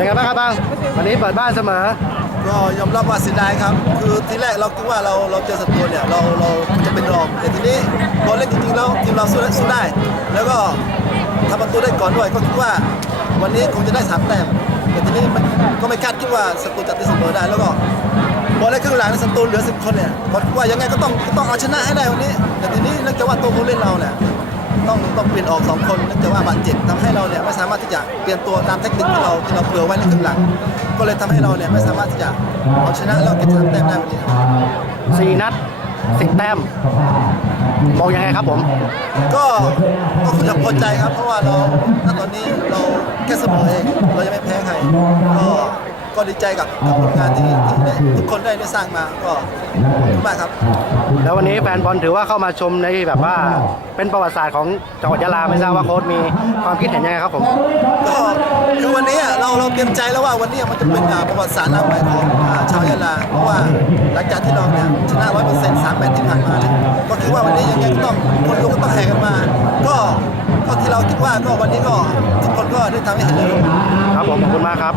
เป็นไงบ้างครับบ้างวันนี้เปิดบ้านเสมอ ก็ยอมรับว่าเสียดายครับ คือทีแรกเราคิดว่าเราเราเจอศัตรูเนี่ยเราเราจะเป็นรอง แต่ทีนี้พอเล่นจริงๆแล้วทีมเราสู้ได้สู้ได้ แล้วก็ทำประตูได้ก่อนด้วยก็คิดว่า วันนี้คงจะได้สามแต้มแต่ทีนี้มันก็ไม่คาดคิดว่าศัตรูจะตีเสมอได้แล้วก็พอได้ครึ่งหลังศัตรูเหลือสิบคนเนี่ยก็คิดว่ายังไงก็ต้องก็ต้องเอาชนะให้ได้วันนี้ แต่ทีนี้เนื่องจากว่าตัวผู้เล่นเราเนี่ย ต้องต้องเปลี่ยนออกสองคนเนื่องจากว่าบาดเจ็บทำให้เราเนี่ยไม่สามารถที่จะเปลี่ยนตัวตามเทคนิคที่เราที่เราเผื่อไว้ในครึ่งหลัง ก็เลยทำให้เราเนี่ยไม่สามารถที่จะเอาชนะแล้วเก็บสามแต้มได้วันนี้สี่นัดสิบแต้มมองยังไงครับผม ก็ก็คุณจะพอใจครับเพราะว่าเราณตอนนี้เราแค่เสมอเองเรายังไม่แพ้ใคร ก็ก็ดีใจกับกับผลงานที่ที่ได้ทุกคนได้ได้สร้างมาก็ขอบคุณมากครับ แล้ววันนี้แฟนบอลถือว่าเข้ามาชมในแบบว่าเป็นประวัติศาสตร์ของจังหวัดยะลาไม่ทราบว่าโค้ชมีความคิดเห็นยังไงครับผมก็คือวันนี้อะเราเราเตรียมใจแล้วว่าวันนี้มันจะเป็นอ่าประวัติศาสตร์หน้าใหม่ของอ่าชาวยะลาเพราะว่าหลังจากที่เราเนี่ยชนะร้อยเปอร์เซ็นต์สามแมตช์ที่ผ่านมาเนี่ยก็คิดว่าวันนี้ยังไงก็ต้องคนดูก็ต้องแห่กันมา ก็ก็ที่เราคิดว่าก็วันนี้ก็ทุกคนก็ได้ทำให้เห็นเลยครับผมขอบคุณมากครับ